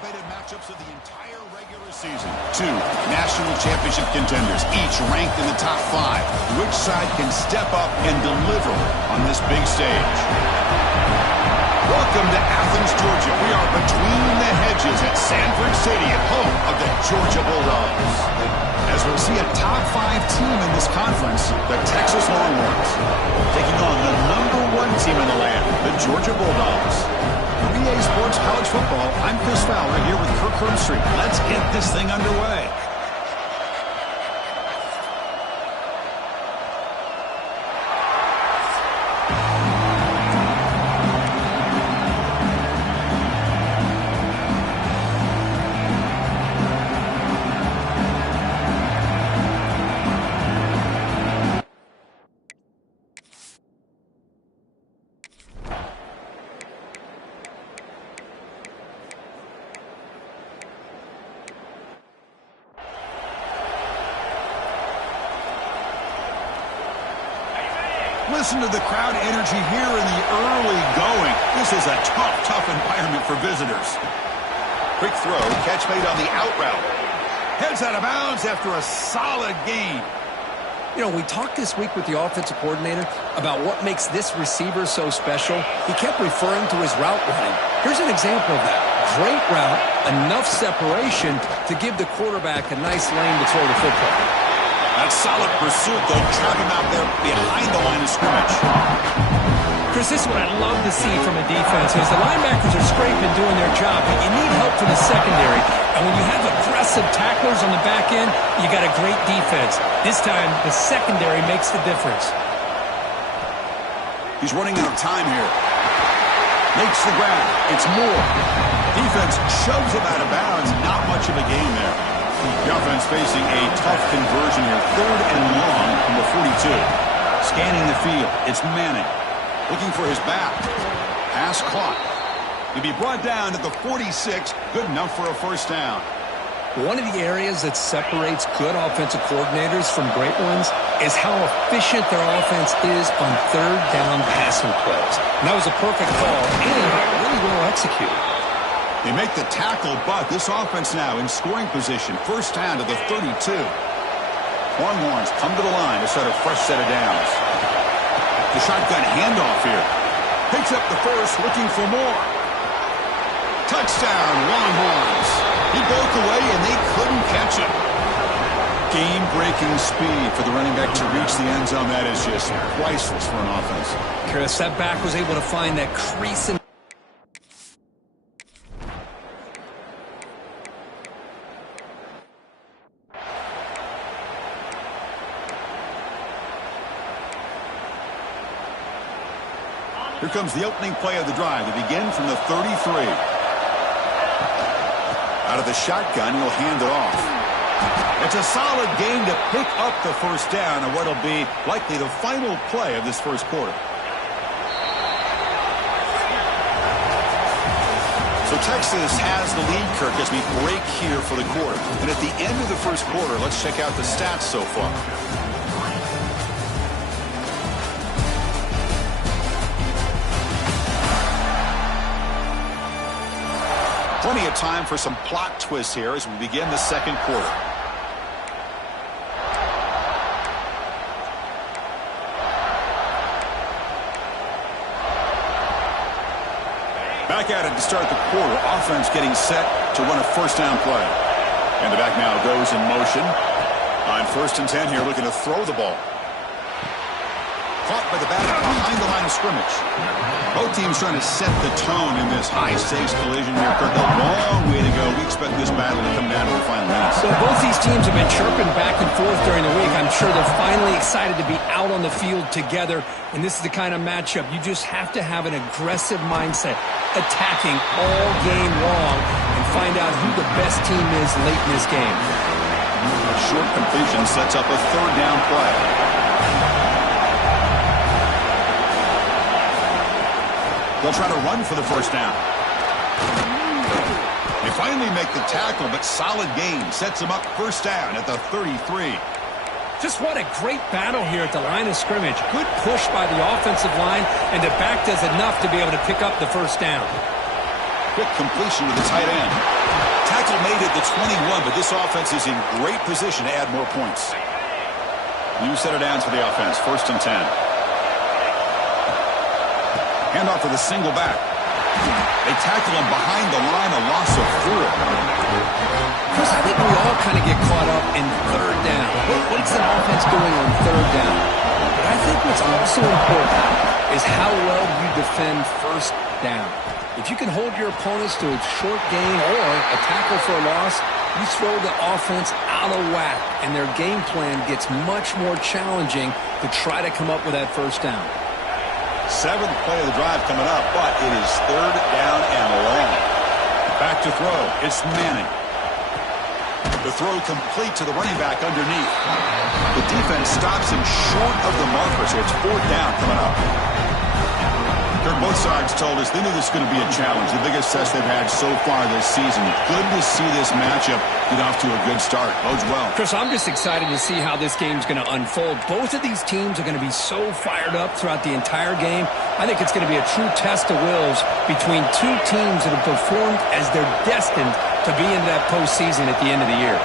anticipated matchups of the entire regular season. Two national championship contenders, each ranked in the top 5. Which side can step up and deliver on this big stage? Welcome to Athens, Georgia. We are between the hedges at Sanford Stadium, home of the Georgia Bulldogs. As we'll see a top 5 team in this conference, the Texas Longhorns, taking on the #1 team in the land, the Georgia Bulldogs. For EA Sports College Football, I'm Chris Fowler here with Kirk Herbstreit. Let's get this thing underway. Listen to the crowd energy here in the early going. This is a tough environment for visitors. Quick throw, catch made on the out route. Heads out of bounds after a solid gain. You know, we talked this week with the offensive coordinator about what makes this receiver so special. He kept referring to his route running. Here's an example of that. Great route, enough separation to give the quarterback a nice lane to throw the football. That solid pursuit, though, trap him out there behind the line of scrimmage. Chris, this is what I love to see from a defense is the linebackers are scraping, doing their job, but you need help from the secondary. And when you have aggressive tacklers on the back end, you got a great defense. This time, the secondary makes the difference. He's running out of time here. Makes the grab. It's Moore. Defense shoves him out of bounds. Not much of a gain there. The offense facing a tough conversion here. 3rd and long from the 42. Scanning the field. It's Manning. Looking for his back. Pass clock. He'll be brought down at the 46. Good enough for a first down. One of the areas that separates good offensive coordinators from great ones is how efficient their offense is on 3rd down passing plays. And that was a perfect call and really well executed. They make the tackle, but this offense now in scoring position. First down to the 32. Longhorns come to the line to set a fresh set of downs. The shotgun handoff here. Picks up the first, looking for more. Touchdown, Longhorns. He broke away, and they couldn't catch him. Game-breaking speed for the running back to reach the end zone. That is just priceless for an offense. Chris, that back was able to find that crease in. Here comes the opening play of the drive. They begin from the 33. Out of the shotgun, he'll hand it off. It's a solid gain to pick up the first down on what will be likely the final play of this first quarter. So Texas has the lead, Kirk, as we break here for the quarter. And at the end of the first quarter, let's check out the stats so far. Plenty of time for some plot twists here as we begin the second quarter. Back at it to start the quarter. Offense getting set to run a first down play. And the back now goes in motion. On 1st and 10 here, looking to throw the ball. Caught by the back behind the line of scrimmage. Both teams trying to set the tone in this high-stakes collision here. Kirk, a long way to go. We expect this battle to come down to the final minutes. So both these teams have been chirping back and forth during the week. I'm sure they're finally excited to be out on the field together. And this is the kind of matchup you just have to have an aggressive mindset, attacking all game long, and find out who the best team is late in this game. A short completion sets up a 3rd down play. They'll try to run for the first down. They finally make the tackle, but solid gain sets them up first down at the 33. Just what a great battle here at the line of scrimmage. Good push by the offensive line, and the back does enough to be able to pick up the first down. quick completion to the tight end. Tackle made at the 21, but this offense is in great position to add more points. New set of downs for the offense. 1st and 10. Handoff for the single back. They tackle him behind the line, a loss of 4. Chris, I think we all kind of get caught up in 3rd down. What's the offense doing on 3rd down? But I think what's also important is how well you defend 1st down. If you can hold your opponents to a short gain or a tackle for a loss, you throw the offense out of whack, and their game plan gets much more challenging to try to come up with that 1st down. 7th play of the drive coming up, but it is 3rd down and long. Back to throw. It's Manning. The throw complete to the running back underneath. The defense stops him short of the marker, so it's 4th down coming up. Kirk, both sides told us they knew this was going to be a challenge, the biggest test they've had so far this season. Good to see this matchup get off to a good start. Bodes well. Chris, I'm just excited to see how this game's going to unfold. Both of these teams are going to be so fired up throughout the entire game. I think it's going to be a true test of wills between two teams that have performed as they're destined to be into that postseason at the end of the year.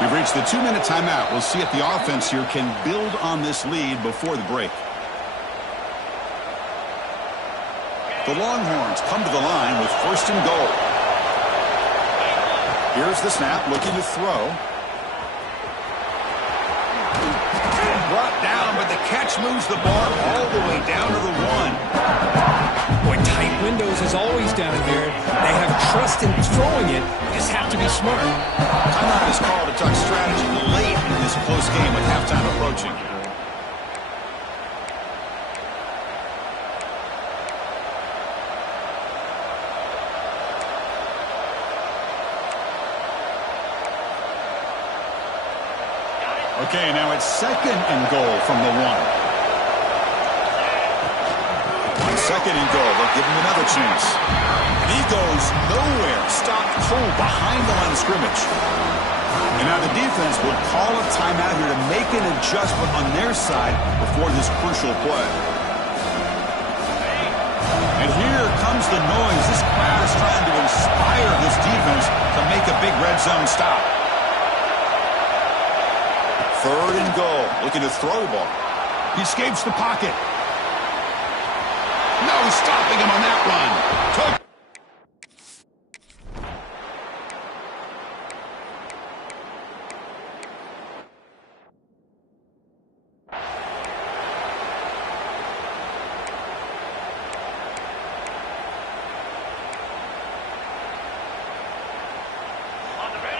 We've reached the 2-minute timeout. We'll see if the offense here can build on this lead before the break. The Longhorns come to the line with 1st and goal. Here's the snap, looking to throw. Brought down, but the catch moves the ball all the way down to the 1. Boy, tight windows as always down here. They have trust in throwing it. They just have to be smart. Timeout is called to talk strategy late in this close game with halftime approaching. Okay, now it's 2nd and goal from the 1. On 2nd and goal, they'll give him another chance. And he goes nowhere. Stopped cold behind the line of scrimmage. And now the defense will call a timeout here to make an adjustment on their side before this crucial play. And here comes the noise. This crowd is trying to inspire this defense to make a big red zone stop. 3rd and goal. Looking to throw the ball. He escapes the pocket. No stopping him on that run.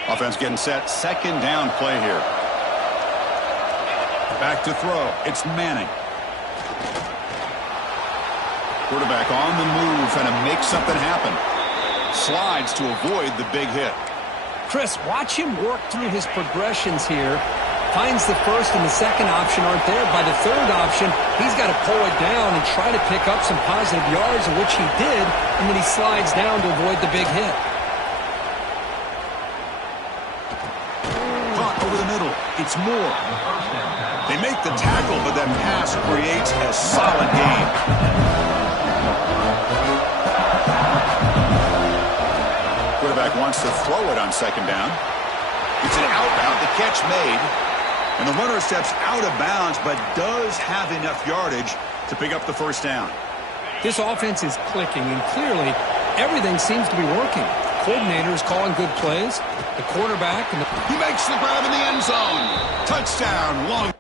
Offense getting set. 2nd down play here. Back to throw. It's Manning. Quarterback on the move, trying to make something happen. Slides to avoid the big hit. Chris, watch him work through his progressions here. Finds the 1st and the 2nd option aren't there. By the 3rd option, he's got to pull it down and try to pick up some positive yards, of which he did, and then he slides down to avoid the big hit. Caught over the middle. It's Moore. They make the tackle, but that pass creates a solid gain. Quarterback wants to throw it on 2nd down. It's an outbound. The catch made. And the runner steps out of bounds, but does have enough yardage to pick up the 1st down. This offense is clicking, and clearly everything seems to be working. The coordinator is calling good plays. The quarterback. And He makes the grab in the end zone. Touchdown, long.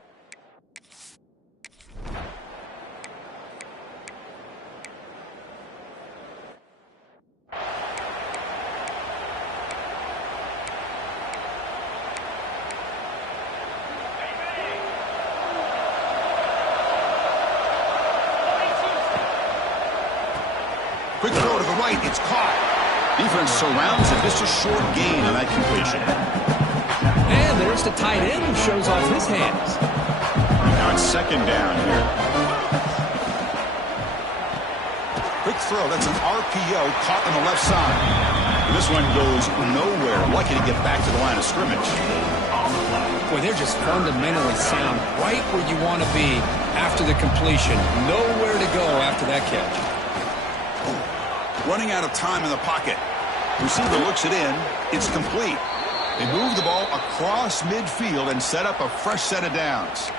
Quick throw to the right. It's caught. Defense surrounds it. Just a short gain on that completion. And there's the tight end who shows off his hands. Now it's 2nd down here. Quick throw. That's an RPO caught on the left side. And this one goes nowhere. Lucky to get back to the line of scrimmage. Boy, they're just fundamentally sound, right where you want to be after the completion. Nowhere to go after that catch. Running out of time in the pocket. Receiver looks it in. It's complete. They move the ball across midfield and set up a fresh set of downs.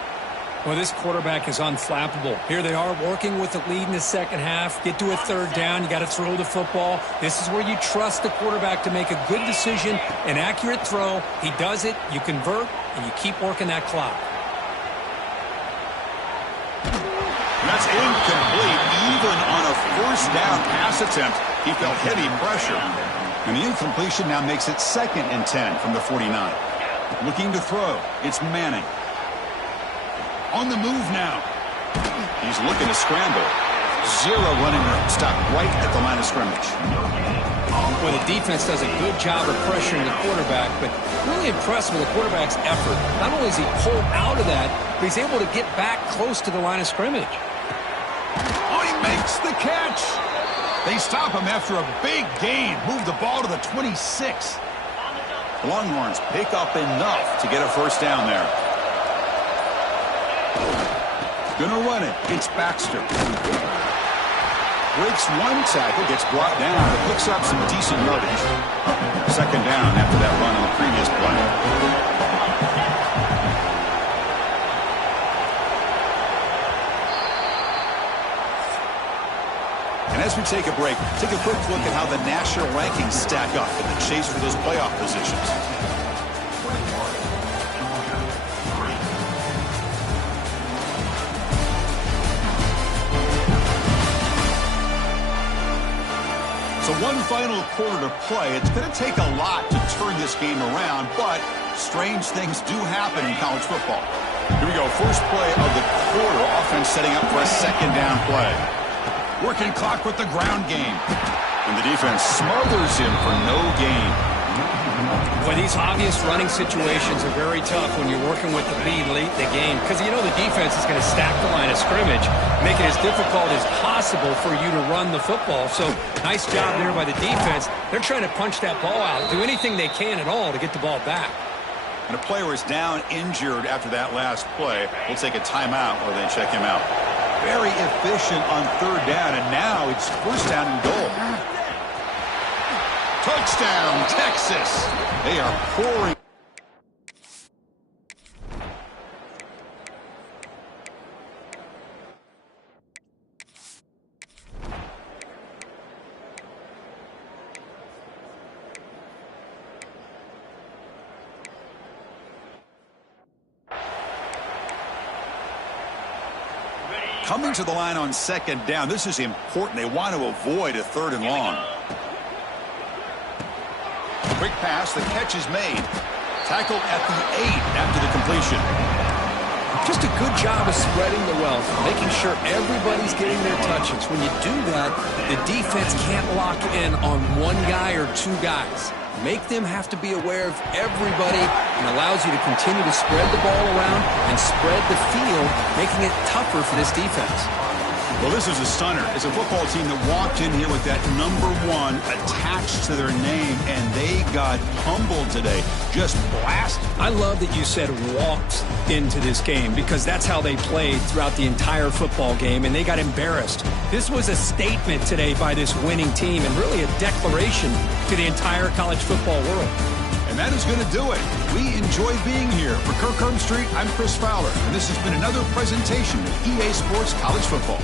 Well, this quarterback is unflappable. Here they are working with the lead in the second half. Get to a third down. You got to throw the football. This is where you trust the quarterback to make a good decision, an accurate throw. He does it. You convert, and you keep working that clock. That's incomplete. Even on a first down pass attempt, he felt heavy pressure. And the incompletion now makes it 2nd and 10 from the 49. Looking to throw. It's Manning. On the move now. He's looking to scramble. Zero running room. Stopped right at the line of scrimmage. Well, the defense does a good job of pressuring the quarterback, but really impressed with the quarterback's effort. Not only is he pulled out of that, but he's able to get back close to the line of scrimmage. Oh, he makes the catch. They stop him after a big gain. Move the ball to the 26. Longhorns pick up enough to get a first down there. Gonna run it. It's Baxter. Breaks one tackle, gets brought down, but picks up some decent yardage. 2nd down after that run on the previous play. And as we take a break, take a quick look at how the national rankings stack up in the chase for those playoff positions. So one final quarter to play. It's going to take a lot to turn this game around, but strange things do happen in college football. Here we go. First play of the quarter. Offense setting up for a 2nd down play. Working clock with the ground game. And the defense smothers him for no gain. Well, these obvious running situations are very tough when you're working with the lead late in the game because you know the defense is going to stack the line of scrimmage, make it as difficult as possible for you to run the football. So nice job there by the defense. They're trying to punch that ball out, do anything they can at all to get the ball back. And a player is down injured after that last play. We'll take a timeout or they check him out. Very efficient on 3rd down, and now it's 1st down and goal. Touchdown, Texas. They are pouring. Coming to the line on 2nd down. This is important. They want to avoid a 3rd and long. Quick pass. The catch is made. Tackled at the 8 after the completion. Just a good job of spreading the wealth, making sure everybody's getting their touches. When you do that, the defense can't lock in on one guy or two guys. Make them have to be aware of everybody and allows you to continue to spread the ball around and spread the field, making it tougher for this defense. Well, this is a stunner. It's a football team that walked in here with that number 1 attached to their name, and they got humbled today. Just blasted. I love that you said walked into this game because that's how they played throughout the entire football game, and they got embarrassed. This was a statement today by this winning team and really a declaration to the entire college football world. And that is going to do it. We enjoy being here. For Kirk Herbstreit, I'm Chris Fowler, and this has been another presentation of EA Sports College Football.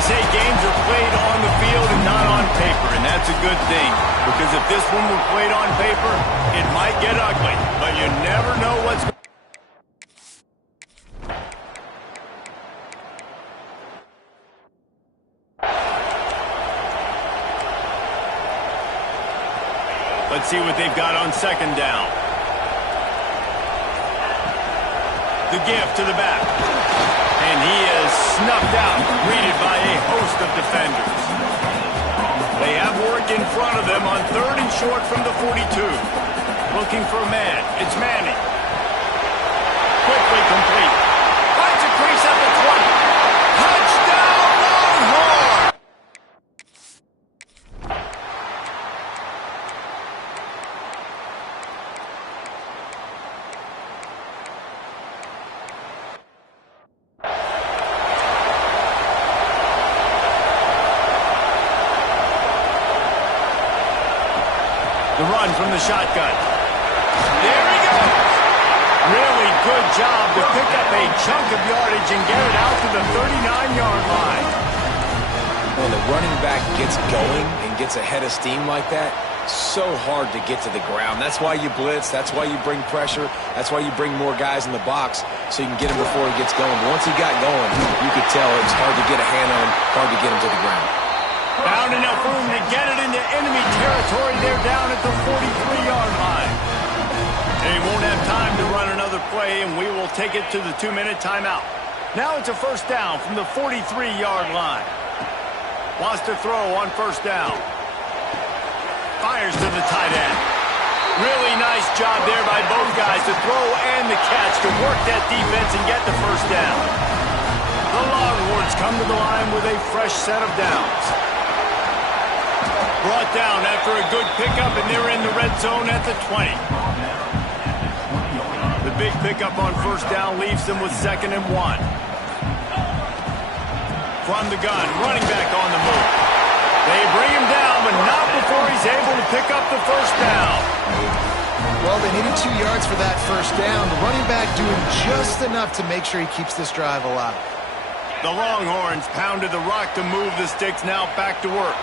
They say games are played on the field and not on paper, and that's a good thing. Because if this one were played on paper, it might get ugly. But you never know what's going to. Let's see what they've got on second down. The give to the back. And he is snuffed out, greeted by a host of defenders. They have work in front of them on 3rd and short from the 42. Looking for a man. It's Manning. Quickly complete. Finds a crease at the 20. Touchdown, Longhorn! The run from the shotgun. There he goes. Really good job to pick up a chunk of yardage and get it out to the 39-yard line. When the running back gets going and gets ahead of steam like that, so hard to get to the ground. That's why you blitz. That's why you bring pressure. That's why you bring more guys in the box so you can get him before he gets going. But once he got going, you could tell it's hard to get a hand on him, hard to get him to the ground. Found enough room to get it into enemy territory. They're down at the 43-yard line. They won't have time to run another play, and we will take it to the 2-minute timeout. Now it's a first down from the 43-yard line. Wants to throw on first down. Fires to the tight end. Really nice job there by both guys to throw and the catch to work that defense and get the first down. The Longhorns come to the line with a fresh set of downs. Brought down after a good pickup, and they're in the red zone at the 20. The big pickup on first down leaves them with 2nd and 1. From the gun, running back on the move. They bring him down, but not before he's able to pick up the first down. Well, they needed 2 yards for that first down. The running back doing just enough to make sure he keeps this drive alive. The Longhorns pounded the rock to move the sticks, now back to work.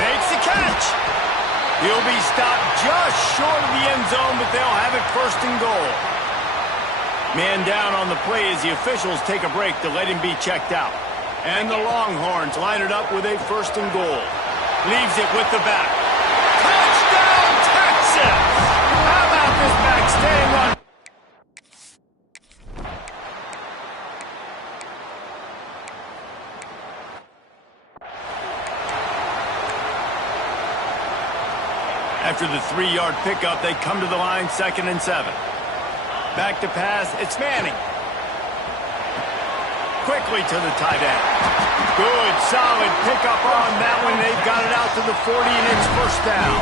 Makes the catch. He'll be stopped just short of the end zone, but they'll have it 1st and goal. Man down on the play as the officials take a break to let him be checked out. And the Longhorns line it up with a 1st and goal. Leaves it with the back. Touchdown, Texas! How about this back staying on? After the 3-yard pickup, they come to the line 2nd and 7. Back to pass, it's Manning. Quickly to the tight end. Good, solid pickup on that one. They've got it out to the 40, and it's first down.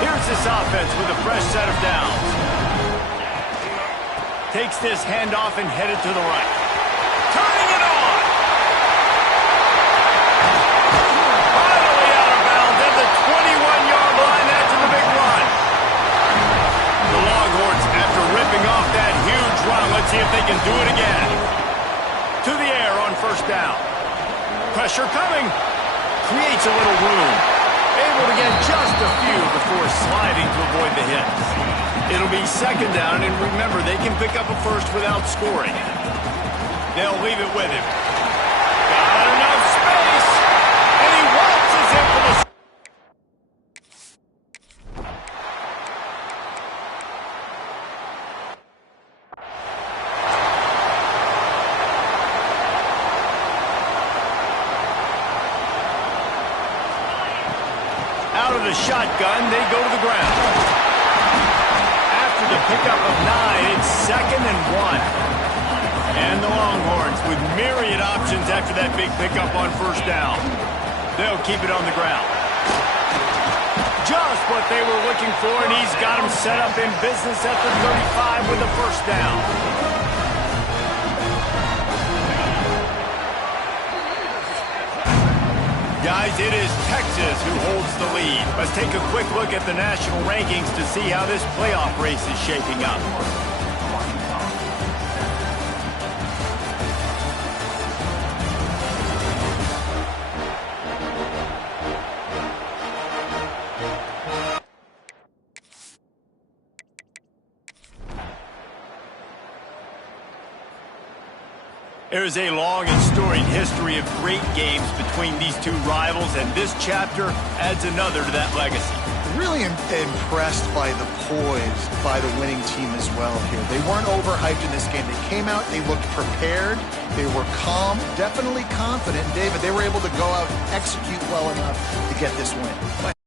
Here's this offense with a fresh set of downs. Takes this handoff and headed to the right. Turning it on. Finally out of bounds at the 21-yard line after the big run. The Longhorns, after ripping off that huge run, let's see if they can do it again. To the air on first down. Pressure coming. Creates a little room. Able to get just a few before sliding to avoid the hits. It'll be 2nd down, and remember, they can pick up a first without scoring. They'll leave it with him. Got enough space, and he waltzes in for the... Out of the shotgun, they go to the ground. After the pickup of 9, it's 2nd and 1. And the Longhorns with myriad options after that big pickup on first down. They'll keep it on the ground. Just what they were looking for, and he's got them set up in business at the 35 with the first down. Guys, it is Texas who holds the lead. Let's take a quick look at the national rankings to see how this playoff race is shaping up. There's a long and storied history of great games between these two rivals, and this chapter adds another to that legacy. Really impressed by the poise by the winning team as well here. They weren't overhyped in this game. They came out, they looked prepared, they were calm, definitely confident. And David, they were able to go out and execute well enough to get this win.